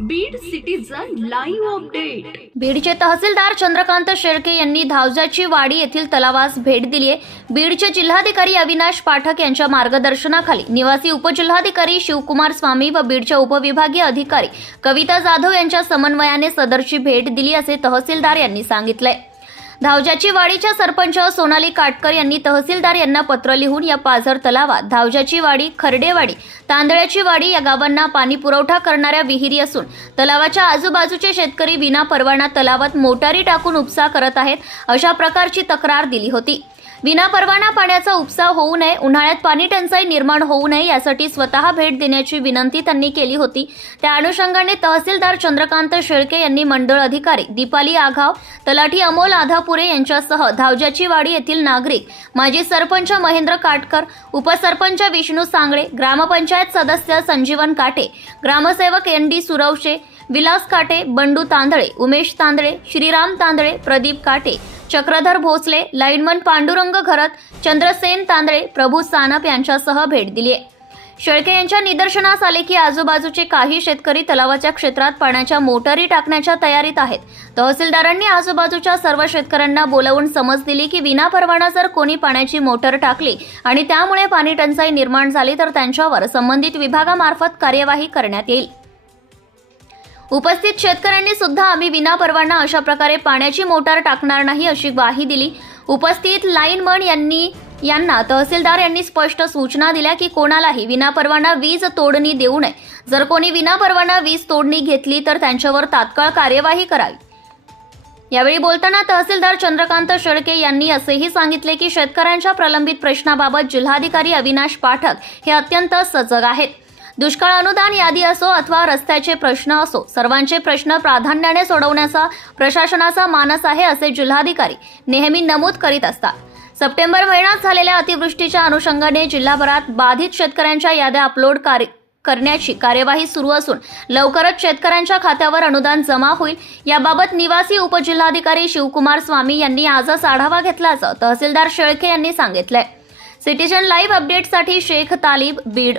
Beed citizen live update बीडचे तहसीलदार चंद्रकांत शेळके यांनी धावजाची वाडी येथील तलावास भेट दिली आहे. बीडचे जिल्हाधिकारी अविनाश पाठक यांच्या मार्गदर्शनाखाली निवासी उपजिल्हाधिकारी शिवकुमार स्वामी व बीडच्या उपविभागीय अधिकारी कविता जाधव यांच्या समन्वयाने सदरची भेट दिली असे तहसीलदार यांनी सांगितलंय धावजाची वाडीच्या सरपंच सोनाली काटकर यांनी तहसीलदार यांना पत्र लिहून या पाझर तलावात धावजाची वाडी खर्डेवाडी तांदळ्याची वाडी या गावांना पाणी पुरवठा करणाऱ्या विहिरी असून तलावाच्या आजूबाजूचे शेतकरी विना परवाना तलावात मोटारी टाकून उपसा करत आहेत अशा प्रकारची तक्रार दिली होती. विना परवाना पाण्याचा उपसा होऊ नये उन्हाळ्यात पाणी टंचाई निर्माण होऊ नये यासाठी स्वतः भेट देण्याची विनंती त्यांनी केली होती. त्या अनुषंगाने तहसीलदार चंद्रकांत शेळके यांनी मंडळ अधिकारी दीपाली आघाव तलाठी अमोल आधापुरे यांच्यासह धावजाची वाडी येथील नागरिक माजी सरपंच महेंद्र काटकर उपसरपंच विष्णू सांगळे ग्रामपंचायत सदस्य संजीवन काटे ग्रामसेवक एन डी सुरवशे विलास काटे बंडू तांदळे उमेश तांदळे श्रीराम तांदळे प्रदीप काटे चक्रधर भोसले लाईनमन पांडुरंग घरत चंद्रसेन तांदळे प्रभू सानप यांच्यासह भेट दिली आहे शेळके यांच्या निदर्शनास आले की आजूबाजूचे काही शेतकरी तलावाच्या क्षेत्रात पाण्याच्या मोटारी टाकण्याच्या तयारीत आहेत. तहसीलदारांनी आजूबाजूच्या सर्व शेतकऱ्यांना बोलावून समज दिली की विनापरवाना जर कोणी पाण्याची मोटर टाकली आणि त्यामुळे पाणी टंचाई निर्माण झाली तर त्यांच्यावर संबंधित विभागामार्फत कार्यवाही करण्यात येईल. उपस्थित शेतकऱ्यांनी सुद्धा आम्ही विनापरवाना अशा प्रकारे पाण्याची मोटार टाकणार नाही अशी ग्वाही दिली. उपस्थित लाईनमन यांनी यांना तहसीलदार यांनी स्पष्ट सूचना दिल्या की कोणालाही विनापरवाना वीज तोडणी देऊ नये. जर कोणी विनापरवाना वीज तोडणी घेतली तर त्यांच्यावर तात्काळ कार्यवाही करावी. यावेळी बोलताना तहसीलदार चंद्रकांत शेळके यांनी असेही सांगितले की शेतकऱ्यांच्या प्रलंबित प्रश्नाबाबत जिल्हाधिकारी अविनाश पाठक हे अत्यंत सजग आहेत. दुष्काळ अनुदान यादी असो अथवा रस्त्याचे प्रश्न असो सर्वांचे प्रश्न प्राधान्याने सोडवण्याचा प्रशासनाचा मानस आहे असे जिल्हाधिकारी नेहमी नमूद करीत असतात. सप्टेंबर महिन्यात झालेल्या अतिवृष्टीच्या अनुषंगाने जिल्हाभरात बाधित शेतकऱ्यांच्या याद्या अपलोड कार्य करण्याची कार्यवाही सुरू असून लवकरच शेतकऱ्यांच्या खात्यावर अनुदान जमा होईल. याबाबत निवासी उपजिल्हाधिकारी शिवकुमार स्वामी यांनी आजच आढावा घेतल्याचं तहसीलदार शेळके यांनी सांगितलंय. सिटीजन लाईव्ह अपडेटसाठी शेख तालिब बीड.